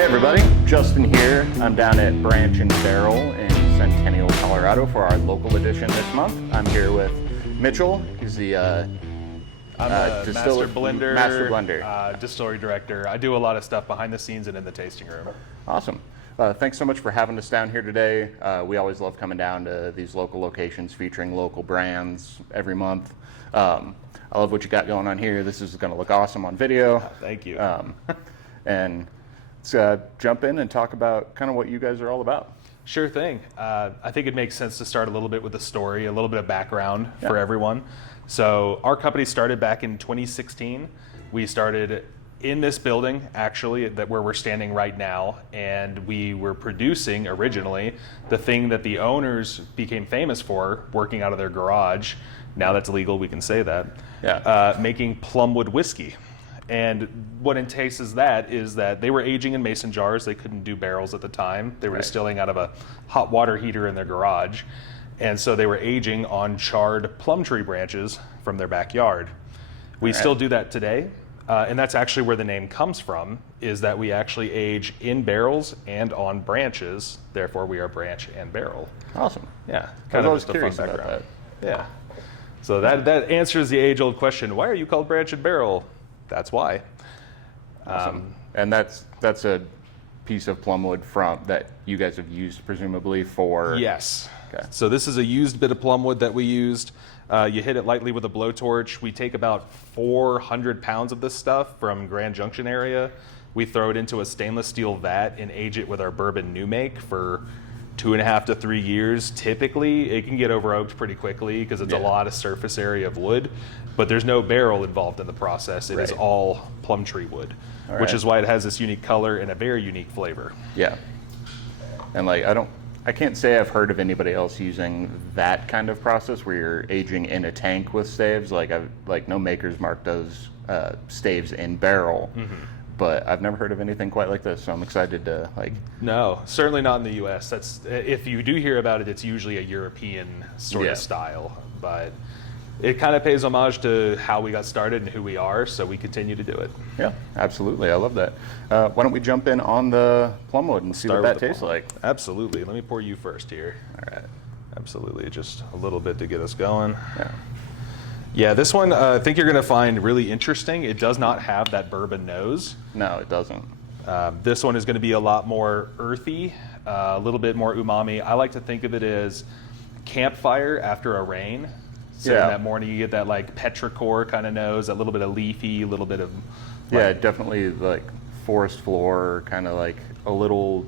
Hey everybody, Justin here. I'm down at Branch and Barrel in Centennial, Colorado for our local edition this month. I'm here with Mitchell. He's the I'm the master blender, distillery director. I do a lot of stuff behind the scenes and in the tasting room. Awesome. Thanks so much for having us down here today. We always love coming down to these local locations featuring local brands every month. I love what you got going on here. This is going to look awesome on video. Thank you. And let's jump in and talk about kind of what you guys are all about. Sure thing. I think it makes sense to start a little bit with the story, a little bit of background for everyone. So our company started back in 2016. We started in this building, actually, where we're standing right now, and we were producing originally the thing that the owners became famous for, working out of their garage. Now that's legal, we can say that. Making plumwood whiskey. And what entaces that is that they were aging in mason jars. They couldn't do barrels at the time. They were distilling out of a hot water heater in their garage. And so they were aging on charred plum tree branches from their backyard. We still do that today. And that's actually where the name comes from, is that we actually age in barrels and on branches. Therefore, we are Branch and Barrel. Awesome. Yeah. Kind of just a fun background. Yeah. So that answers the age-old question, why are you called Branch and Barrel? That's why. Awesome. And that's a piece of plumwood that you guys have used presumably for... Yes. Okay. So this is a used bit of plumwood that we used. You hit it lightly with a blowtorch. We take about 400 pounds of this stuff from Grand Junction area. We throw it into a stainless steel vat and age it with our bourbon new make for 2.5 to 3 years. Typically, it can get over oaked pretty quickly because it's a lot of surface area of wood, but there's no barrel involved in the process. It is all plum tree wood, which is why it has this unique color and a very unique flavor. Yeah. And I can't say I've heard of anybody else using that kind of process where you're aging in a tank with staves. Like no Maker's Mark does staves in barrel. Mm-hmm. But I've never heard of anything quite like this, so I'm excited to No, certainly not in the U.S. If you do hear about it, it's usually a European sort of style. But it kind of pays homage to how we got started and who we are, so we continue to do it. Yeah, absolutely. I love that. Why don't we jump in on the plumwood and see what that tastes like? Absolutely. Let me pour you first here. All right. Absolutely. Just a little bit to get us going. Yeah, this one I think you're going to find really interesting. It does not have that bourbon nose. No, it doesn't. This one is going to be a lot more earthy, a little bit more umami. I like to think of it as campfire after a rain. So in that morning you get that petrichor kind of nose, that little bit of leafy, a little bit of... definitely forest floor, kind of a little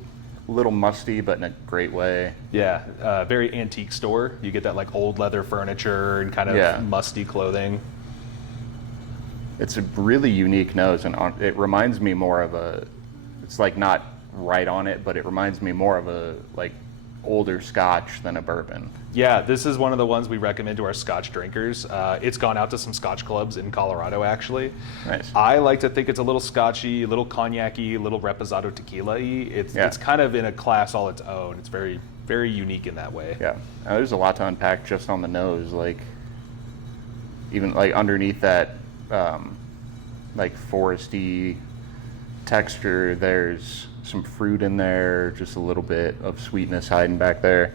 musty, but in a great way. Yeah, very antique store. You get that old leather furniture and kind of musty clothing. It's a really unique nose, and it reminds me more of it's not right on it, but it reminds me more of a older Scotch than a bourbon. Yeah, this is one of the ones we recommend to our Scotch drinkers. It's gone out to some Scotch clubs in Colorado, actually. Nice. I like to think it's a little Scotchy, a little cognac-y, a little reposado tequila-y. It's kind of in a class all its own. It's very, very unique in that way. Yeah, there's a lot to unpack just on the nose. Even underneath that, foresty texture, there's some fruit in there, just a little bit of sweetness hiding back there.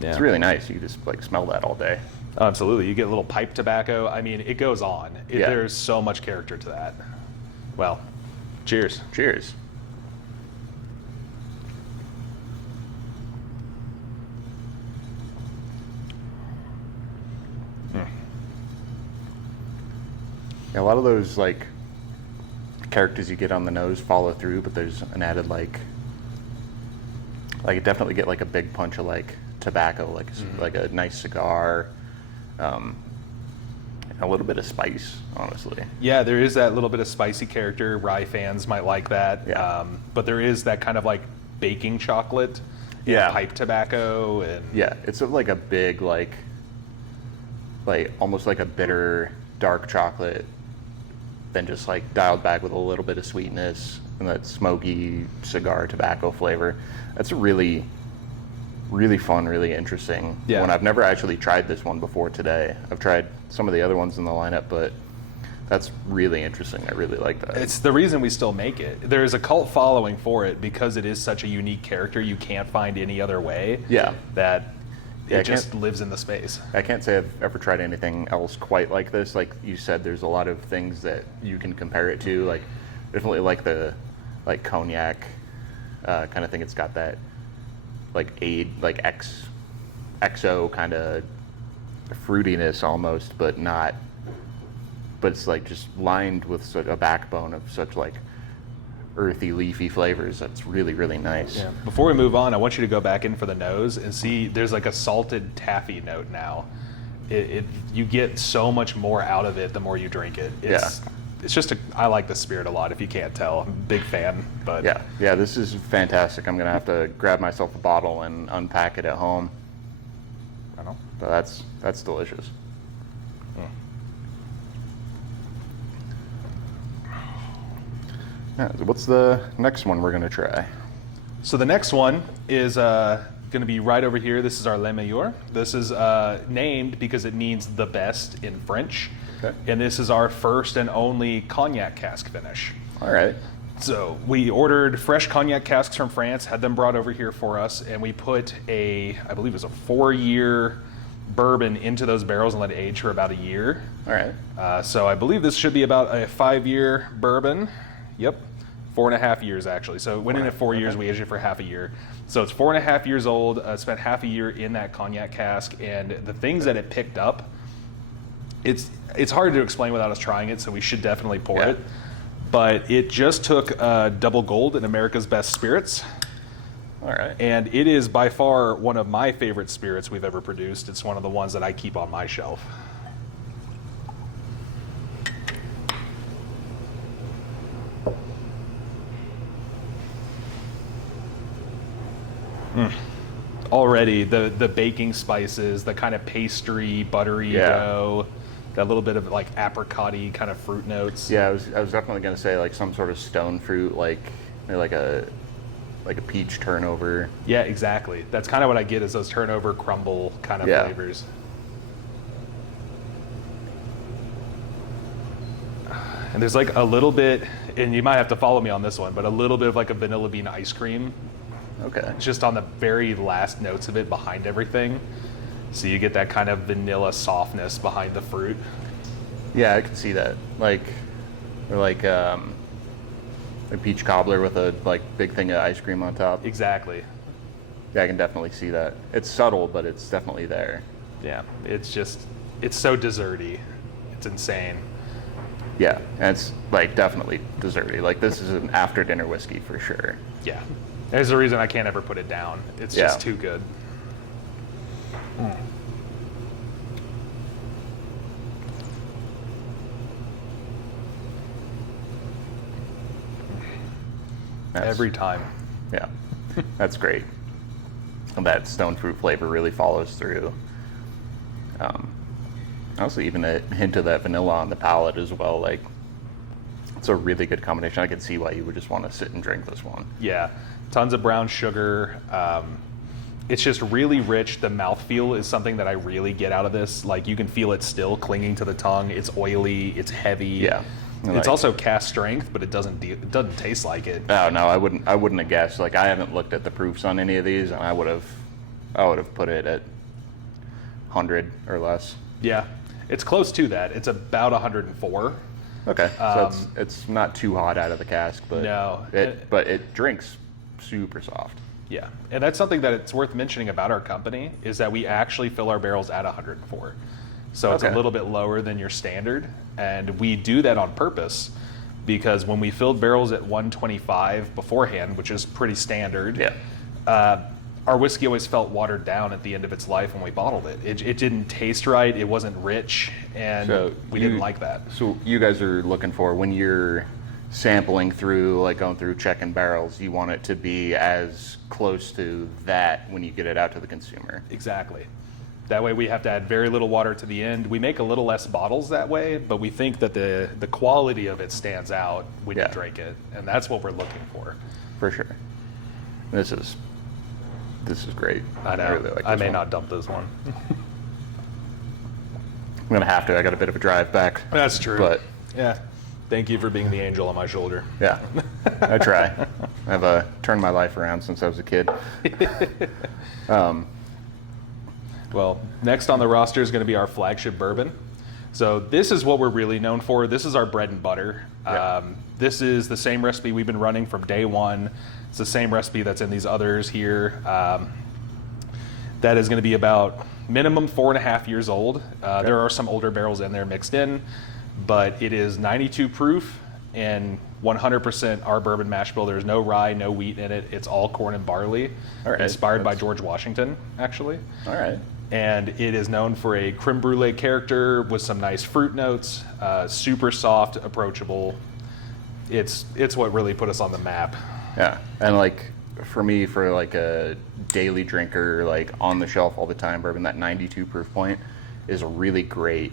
Yeah. It's really nice. You just smell that all day. Absolutely. You get a little pipe tobacco. I mean, it goes on. There's so much character to that. Well, cheers. Cheers. Yeah, a lot of those characters you get on the nose follow through, but there's an added you definitely get a big punch of tobacco, like a nice cigar, a little bit of spice, honestly. Yeah, there is that little bit of spicy character. Rye fans might like that. Yeah. But there is that kind of baking chocolate, and pipe tobacco, and it's a big almost like a bitter dark chocolate, then just dialed back with a little bit of sweetness and that smoky cigar tobacco flavor. That's a really, really fun, really interesting one. I've never actually tried this one before today. I've tried some of the other ones in the lineup, but That's really interesting. I really like that. It's the reason we still make it. There's a cult following for it because it is such a unique character you can't find any other way. Yeah. That Yeah, it just lives in the space. I can't say I've ever tried anything else quite like this. Like you said, there's a lot of things that you can compare it to. Like definitely like the cognac kind of thing. It's got that like XO kind of fruitiness almost, but not. But it's like just lined with such a backbone of such like earthy, leafy flavors. That's really, really nice. Yeah. Before we move on, I want you to go back in for the nose and see. There's like a salted taffy note now. You get so much more out of it the more you drink it. It's just I like the spirit a lot. If you can't tell, I'm a big fan. But yeah, this is fantastic. I'm gonna have to grab myself a bottle and unpack it at home. I don't know. But that's delicious. Yeah, so what's the next one we're gonna try? So the next one is going to be right over here. This is our Le Meilleur. This is named because it means the best in French. Okay. And this is our first and only cognac cask finish. All right. So we ordered fresh cognac casks from France, had them brought over here for us, and we put I believe it was a 4-year bourbon into those barrels and let it age for about a year. All right. So I believe this should be about a 5-year bourbon. Yep. 4.5 years actually. So it went in at 4 years. We aged it for half a year. So it's 4.5 years old. Spent half a year in that cognac cask, and the things that it picked up, it's hard to explain without us trying it. So we should definitely pour it. But it just took double gold in America's Best Spirits. All right. And it is by far one of my favorite spirits we've ever produced. It's one of the ones that I keep on my shelf. Already the baking spices, the kind of pastry, buttery dough, that little bit of like apricot-y kind of fruit notes. Yeah, I was definitely gonna say like some sort of stone fruit, like maybe like a peach turnover. Yeah, exactly. That's kind of what I get is those turnover crumble kind of flavors. And there's like a little bit, and you might have to follow me on this one, but a little bit of like a vanilla bean ice cream. Okay. Just on the very last notes of it behind everything. So you get that kind of vanilla softness behind the fruit. Yeah, I can see that. Like a peach cobbler with a like big thing of ice cream on top. Exactly. Yeah, I can definitely see that. It's subtle, but it's definitely there. Yeah, it's so desserty. It's insane. Yeah, and it's like definitely desserty. Like this is an after dinner whiskey for sure. Yeah. There's a reason I can't ever put it down. It's just too good. Every time. Yeah, that's great. And that stone fruit flavor really follows through. Also, even a hint of that vanilla on the palate as well. Like, it's a really good combination. I can see why you would just want to sit and drink this one. Yeah, tons of brown sugar. It's just really rich. The mouthfeel is something that I really get out of this. Like, you can feel it still clinging to the tongue. It's oily. It's heavy. Yeah. It's also cask strength, but it doesn't taste like it. Oh no, I wouldn't have guessed. Like, I haven't looked at the proofs on any of these, and I would have put it at 100 or less. Yeah, it's close to that. It's about 104. Okay, so it's not too hot out of the cask, but no, but it drinks super soft. Yeah, and that's something that it's worth mentioning about our company is that we actually fill our barrels at 104. So it's a little bit lower than your standard, and we do that on purpose because when we filled barrels at 125 beforehand, which is pretty standard, our whiskey always felt watered down at the end of its life when we bottled it. It didn't taste right, it wasn't rich, and we didn't like that. So you guys are looking for, when you're sampling through, like going through checking barrels, you want it to be as close to that when you get it out to the consumer. Exactly. That way we have to add very little water to the end. We make a little less bottles that way, but we think that the quality of it stands out when you drink it, and that's what we're looking for. For sure. This is great. I know. I really like this I may one. not dump this one. I'm gonna have to. I got a bit of a drive back. That's true. But Yeah. Thank you for being the angel on my shoulder. Yeah, I try. I've turned my life around since I was a kid. Well, next on the roster is going to be our flagship bourbon. So this is what we're really known for. This is our bread and butter. Yeah. This is the same recipe we've been running from day one. It's the same recipe that's in these others here. That is going to be about minimum 4.5 years old. There are some older barrels in there mixed in, but it is 92 proof and 100% our bourbon mash bill. There's no rye, no wheat in it. It's all corn and barley, inspired by George Washington, actually. All right. And it is known for a creme brulee character with some nice fruit notes, super soft, approachable. It's what really put us on the map. Yeah, and like for me, for like a daily drinker, like on the shelf all the time, bourbon, that 92 proof point is a really great,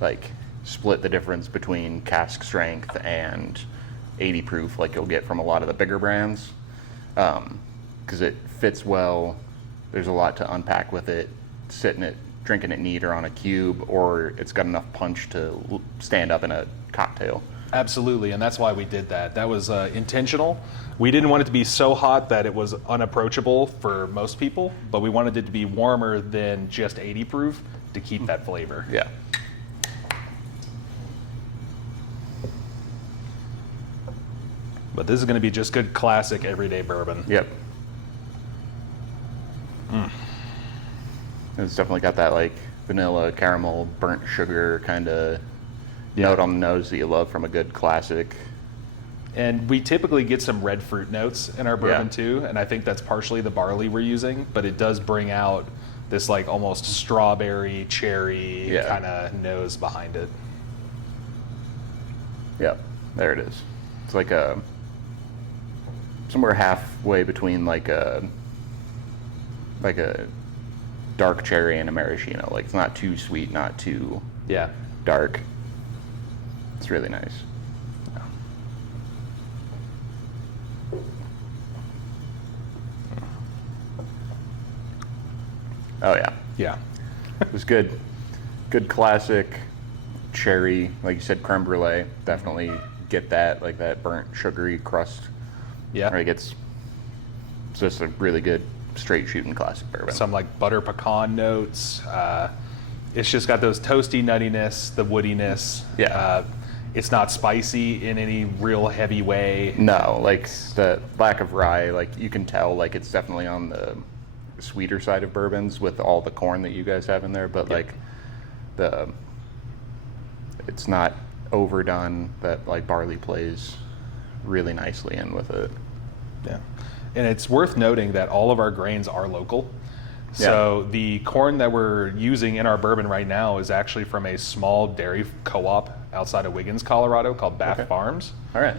like, split the difference between cask strength and 80 proof like you'll get from a lot of the bigger brands, because it fits well. There's a lot to unpack with it. Sitting it, drinking it neat or on a cube, or it's got enough punch to stand up in a cocktail. Absolutely, and that's why we did that. That was intentional. We didn't want it to be so hot that it was unapproachable for most people, but we wanted it to be warmer than just 80 proof to keep that flavor. Yeah. But this is going to be just good classic everyday bourbon. Yep. It's definitely got that like vanilla, caramel, burnt sugar kind of note on the nose that you love from a good classic. And we typically get some red fruit notes in our bourbon too, and I think that's partially the barley we're using, but it does bring out this like almost strawberry, cherry kind of nose behind it. Yep, there it is. It's like a somewhere halfway between like a dark cherry and a maraschino. Like, it's not too sweet, not too dark. It's really nice. Oh yeah. Yeah. It was good. Good classic cherry, like you said, creme brulee. Definitely get that, like that burnt sugary crust. Yeah. Like it's just a really good straight shooting classic bourbon. Some like butter pecan notes. It's just got those toasty nuttiness, the woodiness. Yeah. It's not spicy in any real heavy way. No, like the lack of rye, like you can tell, like it's definitely on the sweeter side of bourbons with all the corn that you guys have in there, but like it's not overdone. That like barley plays really nicely in with it. Yeah. And it's worth noting that all of our grains are local. So the corn that we're using in our bourbon right now is actually from a small dairy co-op outside of Wiggins, Colorado called Bath Farms. All right.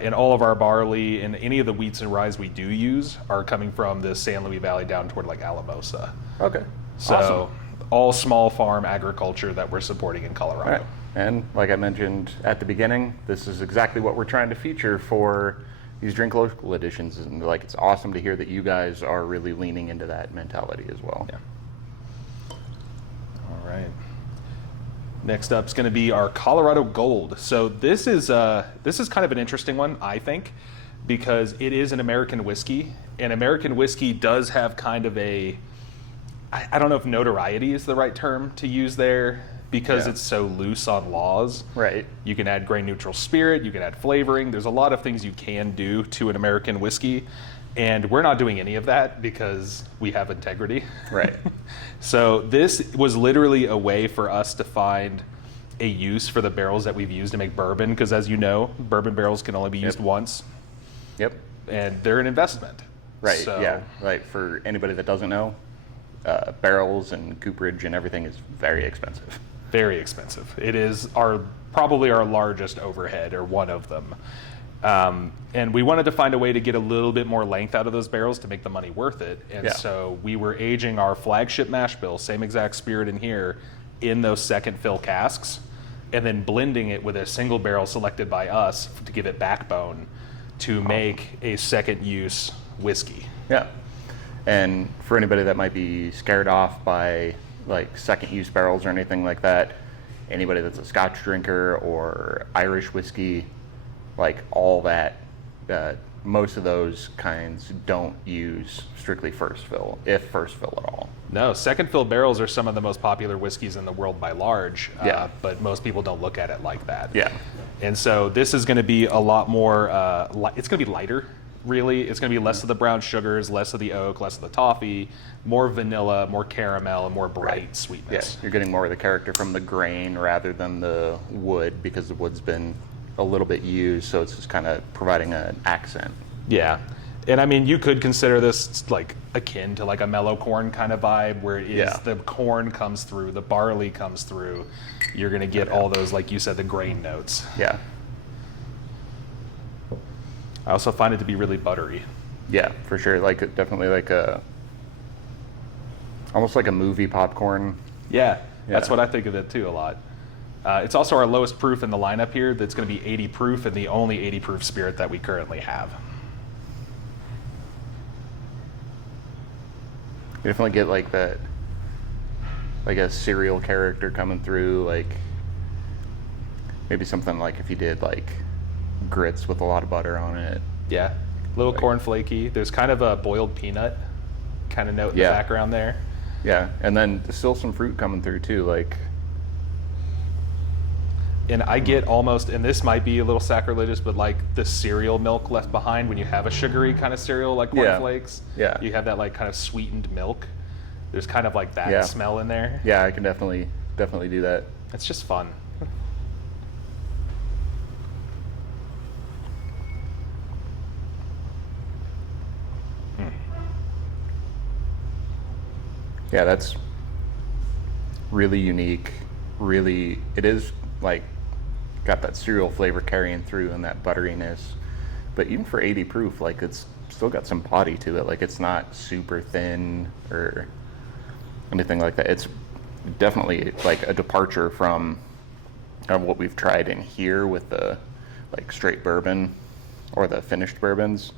And all of our barley and any of the wheats and ryes we do use are coming from the San Luis Valley down toward like Alamosa. Okay. So awesome. All small farm agriculture that we're supporting in Colorado. All right. And like I mentioned at the beginning, this is exactly what we're trying to feature for these Drink Local editions, and like it's awesome to hear that you guys are really leaning into that mentality as well. Yeah. All right. Next up is going to be our Colorado Gold. So this is kind of an interesting one, I think, because it is an American whiskey, and American whiskey does have kind of a, I don't know if notoriety is the right term to use there, because it's so loose on laws. Right. You can add grain neutral spirit, you can add flavoring. There's a lot of things you can do to an American whiskey, and we're not doing any of that because we have integrity. Right. So this was literally a way for us to find a use for the barrels that we've used to make bourbon, because as you know, bourbon barrels can only be used once. Yep. And they're an investment. Right. So, yeah. Like for anybody that doesn't know, barrels and cooperage and everything is very expensive. Very expensive. It is probably our largest overhead, or one of them. And we wanted to find a way to get a little bit more length out of those barrels to make the money worth it. And so we were aging our flagship mash bill, same exact spirit in here, in those second fill casks, and then blending it with a single barrel selected by us to give it backbone to make a second use whiskey. Yeah. And for anybody that might be scared off by like second use barrels or anything like that, anybody that's a Scotch drinker or Irish whiskey, like all that, most of those kinds don't use strictly first fill, if first fill at all. No, second fill barrels are some of the most popular whiskeys in the world by large, but most people don't look at it like that. Yeah. And so this is going to be a lot more, it's going to be lighter, really. It's going to be less of the brown sugars, less of the oak, less of the toffee, more vanilla, more caramel, and more bright sweetness. Yes, you're getting more of the character from the grain rather than the wood, because the wood's been a little bit used, so it's just kind of providing an accent. Yeah. And I mean, you could consider this like akin to like a mellow corn kind of vibe, where it is the corn comes through, the barley comes through. You're going to get all those, like you said, the grain notes. Yeah. I also find it to be really buttery. Yeah, for sure. Like definitely like almost like a movie popcorn. Yeah, that's what I think of it too a lot. It's also our lowest proof in the lineup here. That's going to be 80 proof, and the only 80 proof spirit that we currently have. You definitely get like that, like a cereal character coming through, like maybe something like if you did like grits with a lot of butter on it. Yeah, a little corn flaky. There's kind of a boiled peanut kind of note in the background there. Yeah, and then still some fruit coming through too, like. And I get almost, and this might be a little sacrilegious, but like the cereal milk left behind when you have a sugary kind of cereal like Corn Flakes. Yeah. You have that like kind of sweetened milk. There's kind of like that smell in there. Yeah, I can definitely do that. It's just fun. Yeah, that's really unique. Really, it is like got that cereal flavor carrying through and that butteriness. But even for 80 proof, like it's still got some body to it. Like it's not super thin or anything like that. It's definitely like a departure from what we've tried in here with the like straight bourbon or the finished bourbons.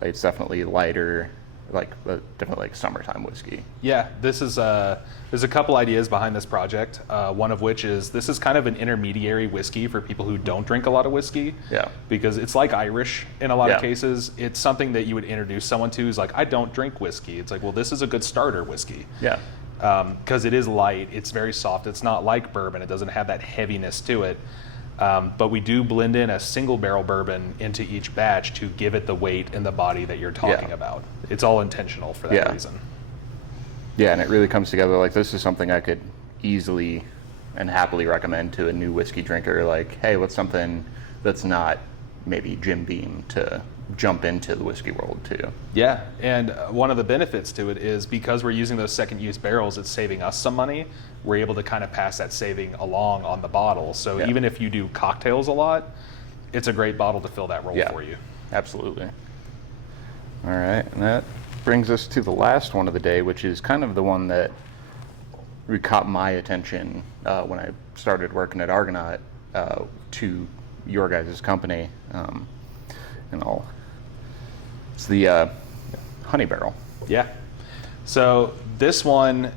Like, it's definitely lighter, like definitely like summertime whiskey. Yeah, this is there's a couple ideas behind this project. One of which is this is kind of an intermediary whiskey for people who don't drink a lot of whiskey. Yeah. Because it's like Irish in a lot of cases. It's something that you would introduce someone to who's like, I don't drink whiskey. It's like, well, this is a good starter whiskey. Yeah. Because it is light, it's very soft. It's not like bourbon. It doesn't have that heaviness to it. But we do blend in a single barrel bourbon into each batch to give it the weight and the body that you're talking about. It's all intentional for that reason. Yeah, and it really comes together. Like, this is something I could easily and happily recommend to a new whiskey drinker. Like, hey, what's something that's not maybe Jim Beam to jump into the whiskey world too? Yeah, and one of the benefits to it is because we're using those second use barrels, it's saving us some money. We're able to kind of pass that saving along on the bottle. So even if you do cocktails a lot, it's a great bottle to fill that role for you. Absolutely. All right, and that brings us to the last one of the day, which is kind of the one that caught my attention when I started working at Argonaut to your guys' company. And all. It's the honey barrel. Yeah. So this one's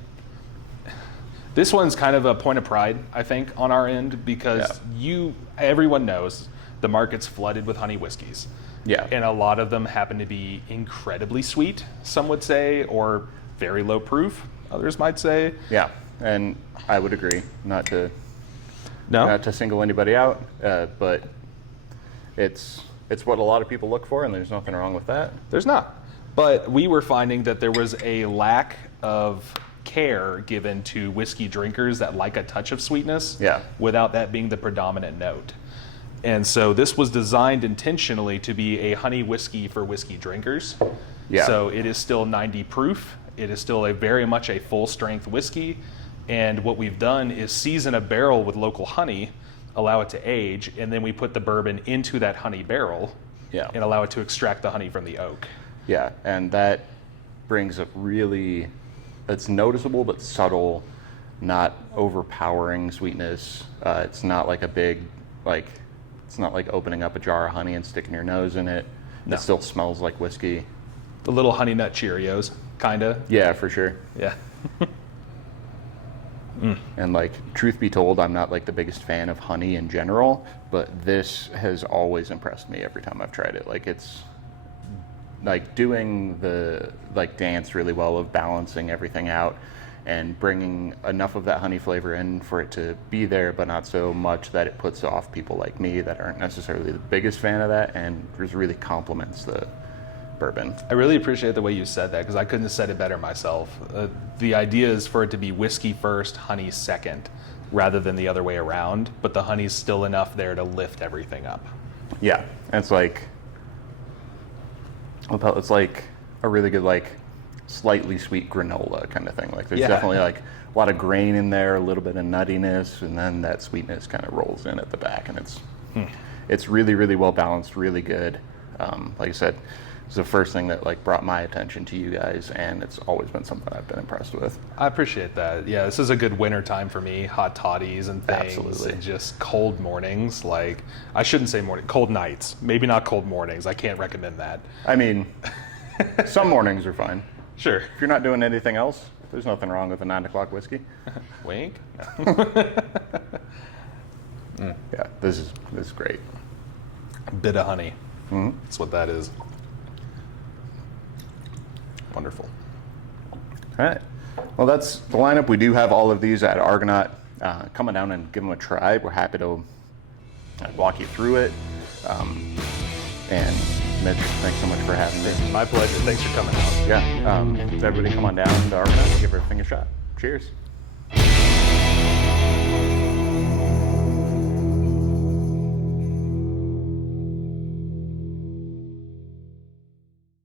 kind of a point of pride, I think, on our end, because everyone knows the market's flooded with honey whiskeys. Yeah. And a lot of them happen to be incredibly sweet, some would say, or very low proof, others might say. Yeah, and I would agree. Not to single anybody out, but it's what a lot of people look for, and there's nothing wrong with that. There's not. But we were finding that there was a lack of care given to whiskey drinkers that like a touch of sweetness without that being the predominant note. And so this was designed intentionally to be a honey whiskey for whiskey drinkers. Yeah. So it is still 90 proof. It is still very much a full strength whiskey. And what we've done is season a barrel with local honey, allow it to age, and then we put the bourbon into that honey barrel and allow it to extract the honey from the oak. Yeah, and that brings a really, it's noticeable but subtle, not overpowering sweetness. It's not like a big, it's not like opening up a jar of honey and sticking your nose in it. No. It still smells like whiskey. The little honey nut Cheerios, kinda. Yeah, for sure. Yeah. And like, truth be told, I'm not like the biggest fan of honey in general, but this has always impressed me every time I've tried it. Like, it's like doing the like dance really well of balancing everything out and bringing enough of that honey flavor in for it to be there, but not so much that it puts off people like me that aren't necessarily the biggest fan of that, and just really complements the bourbon. I really appreciate the way you said that, because I couldn't have said it better myself. The idea is for it to be whiskey first, honey second, rather than the other way around, but the honey's still enough there to lift everything up. Yeah, and it's like a really good, like, slightly sweet granola kind of thing. Like, there's definitely like a lot of grain in there, a little bit of nuttiness, and then that sweetness kind of rolls in at the back, and it's really, really well balanced, really good. Like I said, it's the first thing that like brought my attention to you guys, and it's always been something I've been impressed with. I appreciate that. Yeah, this is a good winter time for me. Hot toddies and things. Absolutely. And just cold mornings. Like, I shouldn't say morning, cold nights. Maybe not cold mornings. I can't recommend that. I mean, some mornings are fine. Sure. If you're not doing anything else, there's nothing wrong with a 9 o'clock whiskey. Wink. Yeah, this is great. A bit of honey. That's what that is. Wonderful. All right. Well, that's the lineup. We do have all of these at Argonaut. Come on down and give them a try. We're happy to walk you through it. And Mitch, thanks so much for having me. My pleasure. Thanks for coming out. Yeah. Everybody come on down to Argonaut and give everything a shot. Cheers.